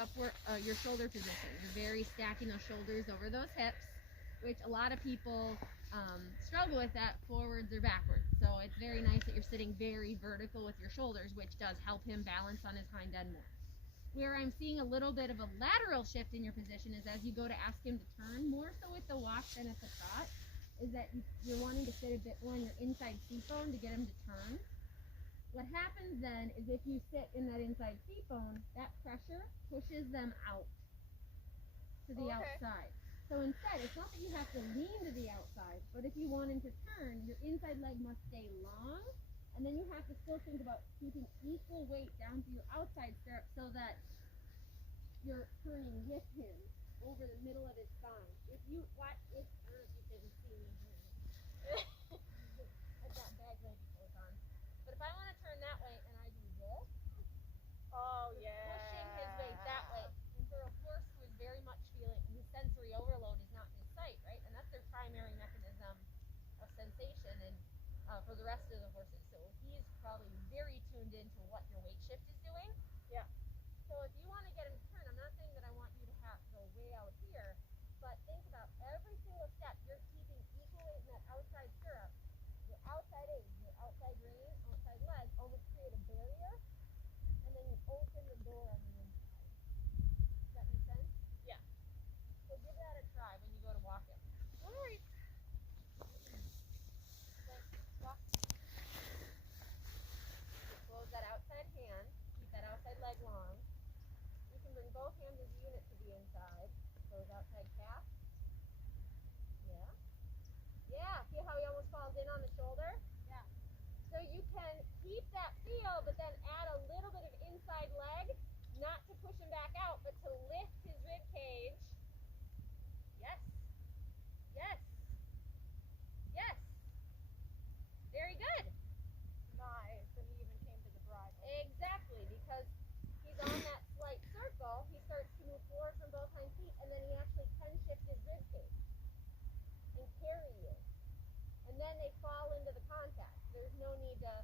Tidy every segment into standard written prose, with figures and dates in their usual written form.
upward, your shoulder position. You're very stacking those shoulders over those hips, which a lot of people struggle with that forwards or backwards. So it's very nice that you're sitting very vertical with your shoulders, which does help him balance on his hind end more. Where I'm seeing a little bit of a lateral shift in your position is as you go to ask him to turn, more so with the walk than at the trot, is that you're wanting to sit a bit more on your inside seat bone to get him to turn. What happens then is if you sit in that inside seat bone, that pressure pushes them out to the outside. So instead, it's not that you have to lean to the outside, but if you want him to turn, your inside leg must stay long, and then you have to still think about keeping equal weight down to your outside stirrup so that you're turning with him over the middle of his spine. If you watch, I don't know if you didn't see me here. I've got bag clothes on. But if I want to turn that way and I do this, pushing his weight that way. And for a horse who is very much feeling the sensory overload is not in his sight, right? And that's their primary mechanism of sensation and for the rest of the horses. So he's probably very tuned into what your weight shift is doing. Yeah. So if you want to get him to turn, I'm not saying that I want you to have go way out here, but think about every single step you're keeping equal weight in that outside stirrup. Your outside aid, your outside rein, outside leg almost create a barrier, and then you open the door on the inside. Does that make sense? Yeah. So give that a try when you go to walk him. All right. Close that outside hand. Keep that outside leg long. You can bring both hands as a unit to the inside. Close outside calf. Yeah. Yeah. See how he almost falls in on the shoulder? Yeah. So you can keep that feel, but then add a little bit of inside leg, not to push him back out, but to lift his rib cage. Yes. Yes. Yes. Very good. Nice. And he even came to the bridle. Exactly, because he's on that slight circle, he starts to move forward from both hind feet, and then he actually can shift his rib cage and carry you. And then they fall into the contact. There's no need to.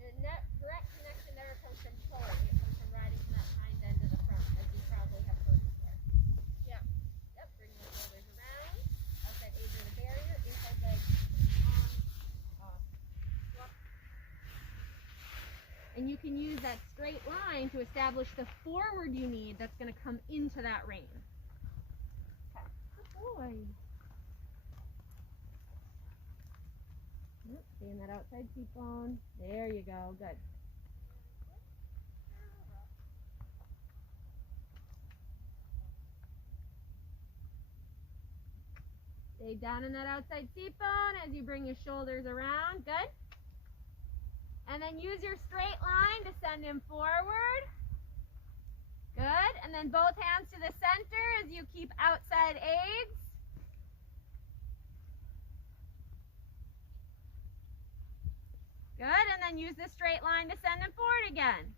And that direct connection never comes from pulling. It comes from riding from that hind end to the front, as you probably have heard before. Yeah. Yep, bring the shoulders around. Outside aids are the barrier. Inside leg on, off. And you can use that straight line to establish the forward you need that's going to come into that rein. Okay. Good boy. Yep, stay in that outside seat bone. There you go. Good. Stay down in that outside seat bone as you bring your shoulders around. Good. And then use your straight line to send him forward. Good. And then both hands to the center as you keep outside aids. Good. And then use the straight line to send him forward again.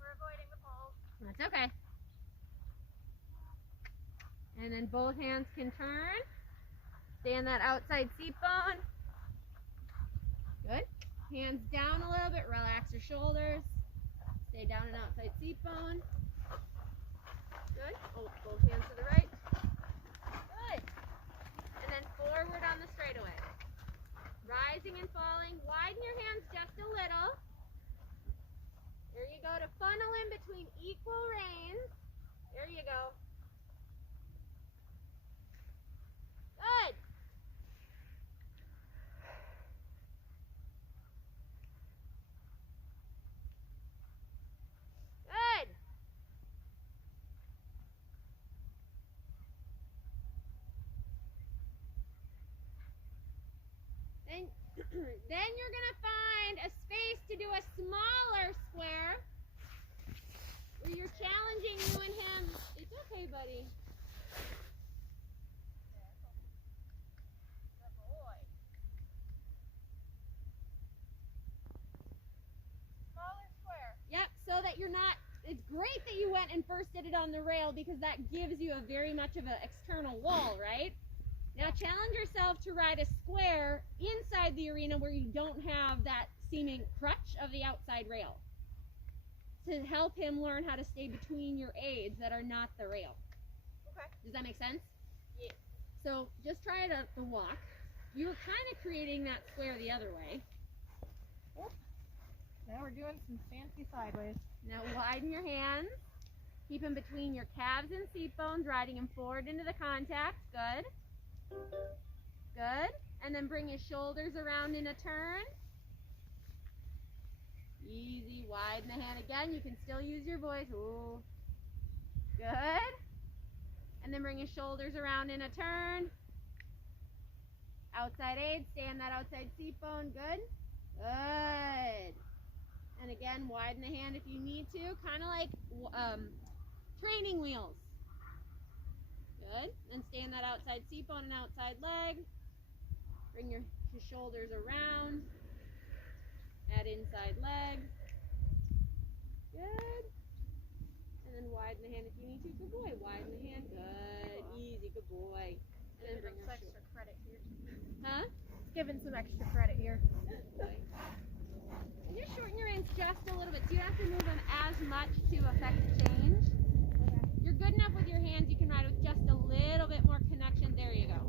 We're avoiding the poles. That's okay. And then both hands can turn. Stay in that outside seat bone. Good. Hands down a little bit. Relax your shoulders. Stay down and outside seat bone. Good. Oh, both hands to the right. Good. And then forward on the straightaway. Rising and falling. Widen your hands just a little. There you go. To funnel in between equal reins. There you go. Good. Good. Then you're going to find a space to do a smaller square where you're challenging you and him. It's okay, buddy. Good boy. Smaller square. Yep, so that you're not, it's great that you went and first did it on the rail because that gives you a very much of an external wall, right? Now challenge yourself to ride a square inside the arena where you don't have that seeming crutch of the outside rail to help him learn how to stay between your aids that are not the rail. Okay. Does that make sense? Yeah. So just try it at the walk. You're kind of creating that square the other way. Now we're doing some fancy sideways. Now widen your hands. Keep them between your calves and seat bones, riding him forward into the contact. Good. Good. And then bring his shoulders around in a turn. Easy. Widen the hand again. You can still use your voice. Ooh. Good. And then bring his shoulders around in a turn. Outside aid. Stay on that outside seat bone. Good. Good. And again, widen the hand if you need to. Kind of like training wheels. Good. And stay on that outside seat bone and outside leg. Bring your shoulders around. Add inside leg. Good. And then widen the hand if you need to. Good boy. Widen the hand. Good. Easy. Good boy. And then bring your extra credit here. Huh? It's giving some extra credit here. Good boy. And just shorten your reins just a little bit. So you don't have to move them as much to affect the change. Okay. You're good enough with your hands. You can ride with just a little bit more connection. There you go.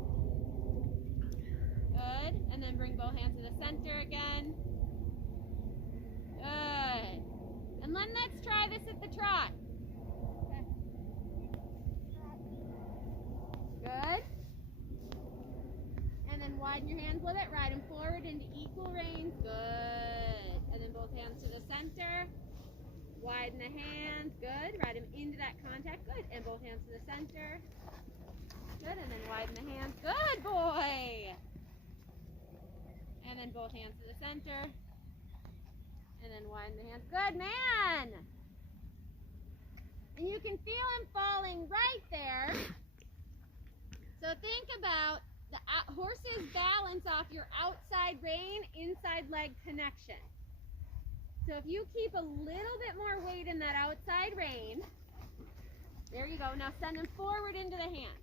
Good. And then bring both hands to the center again. Good. And then let's try this at the trot. Okay. Good. And then widen your hands a little bit. Ride them forward into equal reins. Good. And then both hands to the center. Widen the hands. Good. Ride them into that contact. Good. And both hands to the center. Good. And then widen the hands. Good boy. And then both hands to the center. And then widen the hands. Good man. And you can feel him falling right there. So think about the horse's balance off your outside rein, inside leg connection. So if you keep a little bit more weight in that outside rein, there you go. Now send him forward into the hand.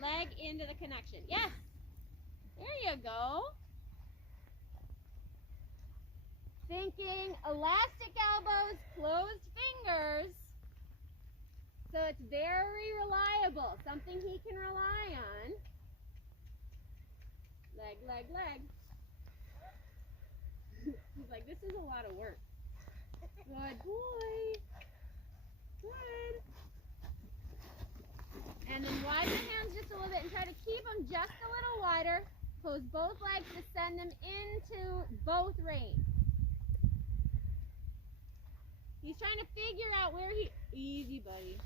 Leg into the connection. Yes. There you go. Thinking elastic elbows, closed fingers. So it's very reliable. Something he can rely on. Leg, leg, leg. He's like, this is a lot of work. Good boy. Good. And then widen the hands just a little bit and try to keep them just a little wider. Close both legs to send them into both reins. He's trying to figure out where easy buddy.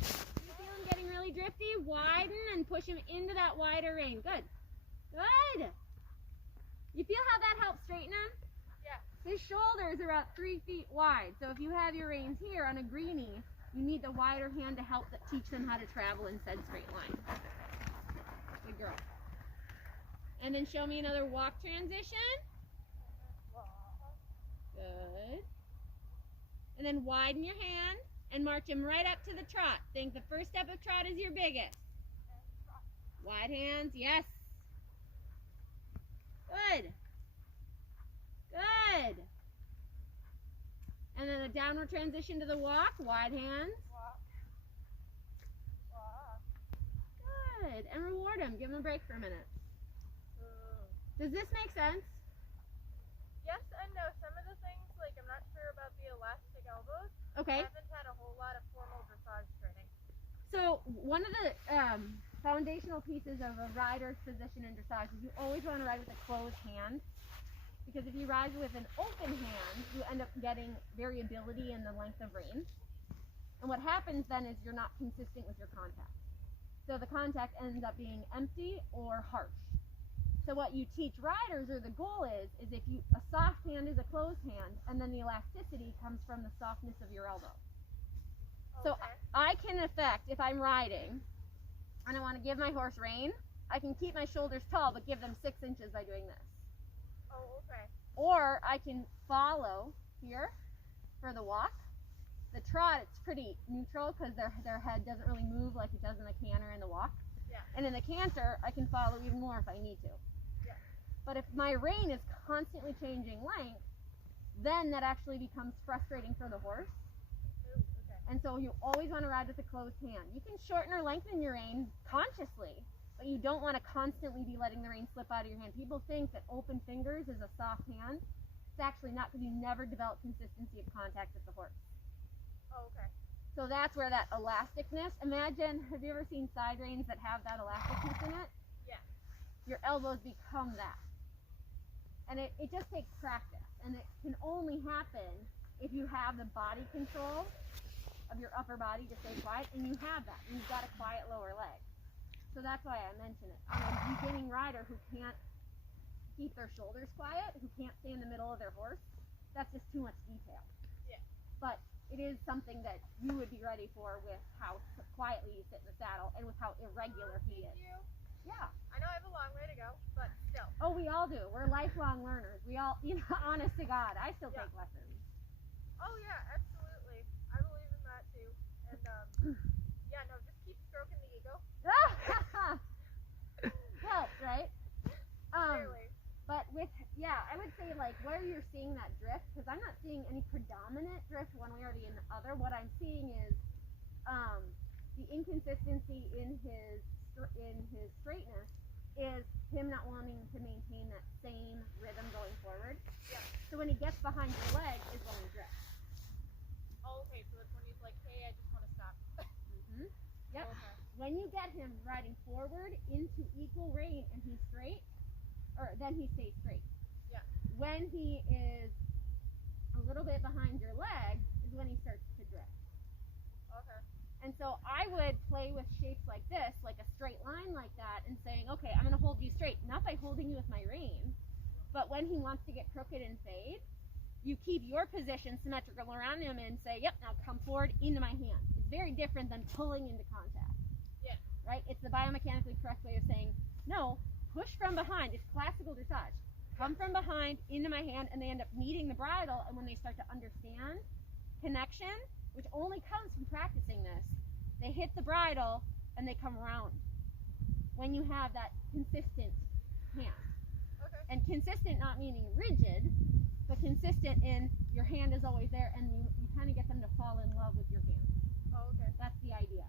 You feel him getting really drifty? Widen and push him into that wider rein. Good. Good. You feel how that helps straighten him? Yeah. His shoulders are about 3 feet wide. So if you have your reins here on a greenie, you need the wider hand to help teach them how to travel in said straight line. Good girl. And then show me another walk transition. Good. And then widen your hand and march him right up to the trot. Think the first step of trot is your biggest. Wide hands, yes. Good. Good. And then a downward transition to the walk. Wide hands. Walk. Walk. Good. And reward him. Give him a break for a minute. Does this make sense? Yes and no. Some of the things, like I'm not sure about the elastic elbows. Okay. I haven't had a whole lot of formal dressage training. So one of the foundational pieces of a rider's position in dressage is you always want to ride with a closed hand. Because if you ride with an open hand, you end up getting variability in the length of rein. And what happens then is you're not consistent with your contact. So the contact ends up being empty or harsh. So what you teach riders, or the goal is if you, a soft hand is a closed hand, and then the elasticity comes from the softness of your elbow. So Okay. I can affect, if I'm riding, and I want to give my horse rein, I can keep my shoulders tall, but give them 6 inches by doing this. Oh, okay. Or I can follow here for the walk. The trot, it's pretty neutral because their head doesn't really move like it does in the canter and the walk. Yeah. And in the canter, I can follow even more if I need to. Yeah. But if my rein is constantly changing length, then that actually becomes frustrating for the horse. Ooh, okay. And so you always want to ride with a closed hand. You can shorten or lengthen your rein consciously, but you don't want to constantly be letting the rein slip out of your hand. People think that open fingers is a soft hand. It's actually not, because you never develop consistency of contact with the horse. Oh, okay. So that's where that elasticness, imagine, have you ever seen side reins that have that elasticness in it? Yeah. Your elbows become that. And it just takes practice. And it can only happen if you have the body control of your upper body to stay quiet, and you have that. You've got a quiet lower leg. So that's why I mention it. On a beginning rider who can't keep their shoulders quiet, who can't stay in the middle of their horse, that's just too much detail. Yeah. But it is something that you would be ready for with how quietly you sit in the saddle and with how irregular he Thank is. you. Yeah. I know I have a long way to go, but still. Oh, we all do. We're lifelong learners. We all, honest to God, I still Yeah. take lessons. Oh yeah, absolutely. I believe in that too. And yeah, no, just keep stroking the ego. Helps, right? Clearly. But I would say like where you're seeing that drift, because I'm not seeing any predominant drift one way or the other. What I'm seeing is the inconsistency in his straightness is him not wanting to maintain that same rhythm going forward. Yeah. So when he gets behind your leg is when he drifts. Oh, okay, so that's when he's like, hey, I just want to stop. Mm-hmm. Yep. Okay. When you get him riding forward into equal rein and he's straight, or then he stays straight. Yeah. When he is a little bit behind your leg is when he starts to drift. Okay. And so I would play with shapes like this, like a straight line like that, and saying, okay, I'm going to hold you straight, not by holding you with my rein, but when he wants to get crooked and fade, you keep your position symmetrical around him and say, yep, now come forward into my hand. It's very different than pulling into contact. Yeah. Right? It's the biomechanically correct way of saying, no, push from behind. It's classical dressage. Come from behind into my hand, and they end up meeting the bridle, and when they start to understand connection, which only comes from practicing this, they hit the bridle and they come around. When you have that consistent hand. Okay. And consistent not meaning rigid, but consistent in your hand is always there, and you kind of get them to fall in love with your hand. Oh, okay. That's the idea.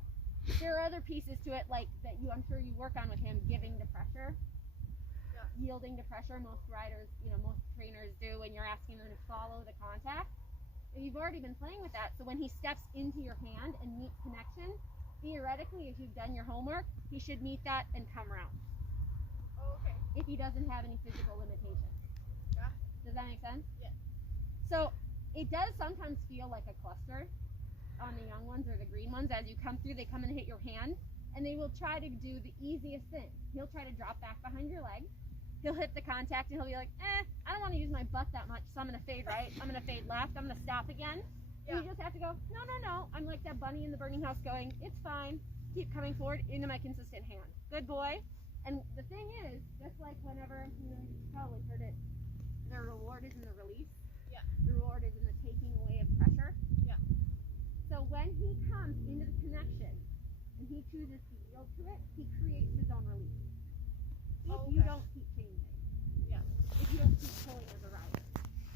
There are other pieces to it, like that I'm sure you work on with him, giving to pressure. Yeah. Yielding to pressure. Most riders, most trainers do when you're asking them to follow the contact. You've already been playing with that, so when he steps into your hand and meets connection, theoretically, if you've done your homework, he should meet that and come around. Oh, okay. If he doesn't have any physical limitations. Yeah. Does that make sense? Yeah. So it does sometimes feel like a cluster on the young ones or the green ones. As you come through, they come and hit your hand, and they will try to do the easiest thing. He'll try to drop back behind your leg. He'll hit the contact and he'll be like, I don't want to use my butt that much, so I'm going to fade right, I'm going to fade left, I'm going to stop again. Yeah. You just have to go, no. I'm like that bunny in the burning house going, it's fine. Keep coming forward into my consistent hand. Good boy. And the thing is, just like whenever, you've probably heard it, the reward is in the release. Yeah. The reward is in the taking away of pressure. Yeah. So when he comes into the connection and he chooses to yield to it, he creates his own release. If you don't keep changing. Yeah. If you don't keep pulling as a rider.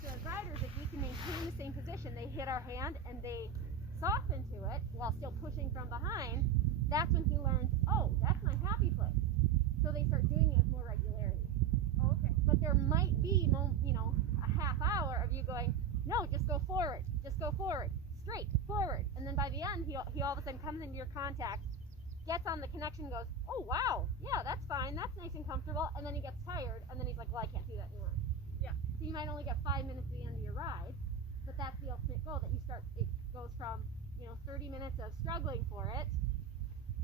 So as riders, if we can maintain the same position, they hit our hand and they soften to it while still pushing from behind, that's when he learns, oh, that's my happy place. So they start doing it with more regularity. Oh, okay. But there might be, a half hour of you going, no, just go forward, straight, forward. And then by the end, he all of a sudden comes into your contact, gets on the connection, goes, oh, wow, yeah, that's fine, that's nice and comfortable, and then he gets tired, and then he's like, well, I can't do that anymore. Yeah. So you might only get 5 minutes at the end of your ride, but that's the ultimate goal, that it goes from, 30 minutes of struggling for it,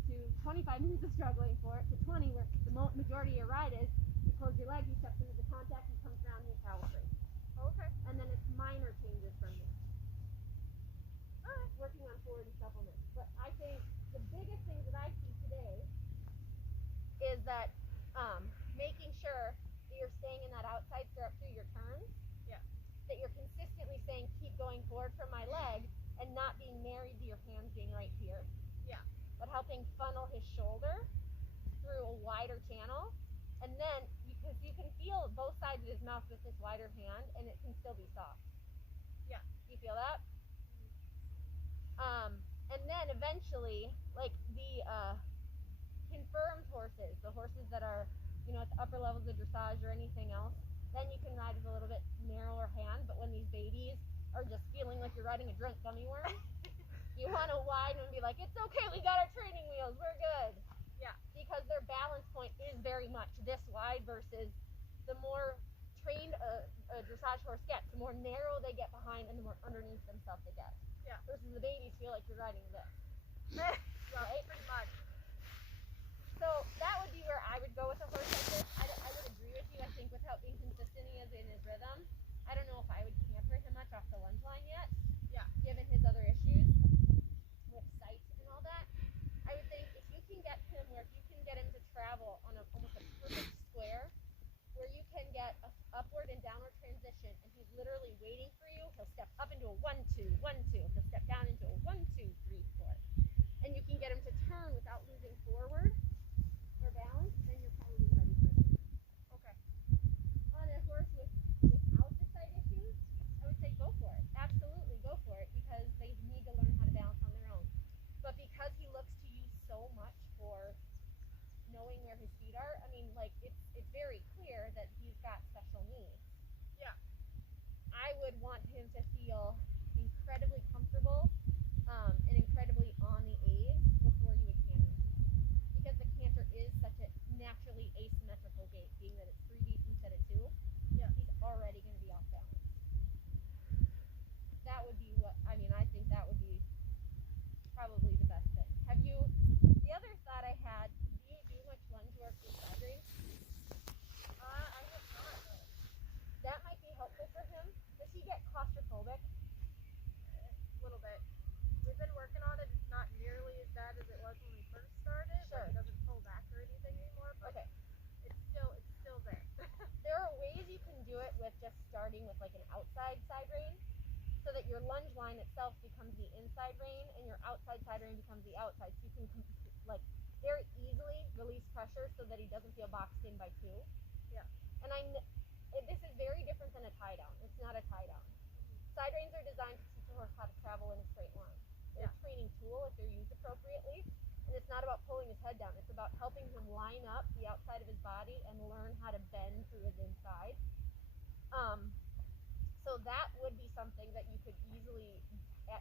to 25 minutes of struggling for it, to 20, where the majority of your ride is, you close your leg, he steps into the contact, he comes around, you travel straight. Okay. And then it's minor changes from there. Working on forward and supplements. But I think the biggest thing that I see today is that making sure that you're staying in that outside stirrup through your turns. Yeah. That you're consistently saying, keep going forward from my leg, and not being married to your hands being right here. Yeah. But helping funnel his shoulder through a wider channel. And then, because you can feel feel both sides of his mouth with this wider hand, and it can still be soft. Yeah. You feel that? And then eventually, like the confirmed horses, the horses that are, at the upper levels of dressage or anything else, then you can ride with a little bit narrower hand. But when these babies are just feeling like you're riding a drunk gummy worm, you want to widen and be like, it's okay, we got our training wheels, we're good. Yeah. Because their balance point is very much this wide versus the more trained a dressage horse gets, the more narrow they get behind and the more underneath themselves they get. Yeah. Versus the babies feel like you're riding this. Yeah, Right? pretty much. So that would be where I would go with a horse like this. I would agree with you. I think without being consistent he is in his rhythm. I don't know if I would camper him much off the lunge line yet. Yeah. Given his other issues with sight and all that. I would think if you can get him where you can get him to travel on almost a perfect square, where you can get a upward and downward transition, and he's literally waiting for you. He'll step up into a 1-2, 1-2. He'll step down into a 1-2, 3, 4. And you can get him to turn without losing forward or balance, then you're probably ready for it. Okay. On a horse without the sight issues, I would say go for it. Absolutely go for it, because they need to learn how to balance on their own. But because he looks to you so much for knowing where his feet are, I mean, like, it's very clear that he's got special needs. Yeah. I would want him to feel incredibly comfortable and incredibly on the aids before you would canter him. Because the canter is such a naturally asymmetrical gait, being that it's 3 deep instead of 2. Yeah. He's already going to be off balance. That would be I think that would be probably the best thing. The other thought I had, do you do much lunge work with side rein? I have not. That might be helpful for him. Does he get claustrophobic? A little bit. We've been working on it. It's not nearly as bad as it was when we first started. Sure. Like, it doesn't pull back or anything anymore, but Okay. it's still there. There are ways you can do it with just starting with like an outside side rein, so that your lunge line itself becomes the inside rein and your outside side rein becomes the outside. So you can very easily release pressure so that he doesn't feel boxed in by 2. Yeah. And this is very different than a tie down. It's not a tie down. Side reins are designed to teach a horse how to travel in a straight line. They're a training tool if they're used appropriately. And it's not about pulling his head down. It's about helping him line up the outside of his body and learn how to bend through his inside. So that would be something that you could easily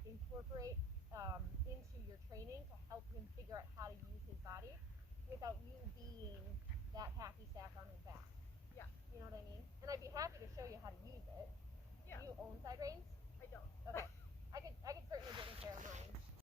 incorporate into your training to help him figure out how to use his body without you being that hacky sack on his back. Yeah. You know what I mean? And I'd be happy to show you how to use it. Yeah. Do you own side reins?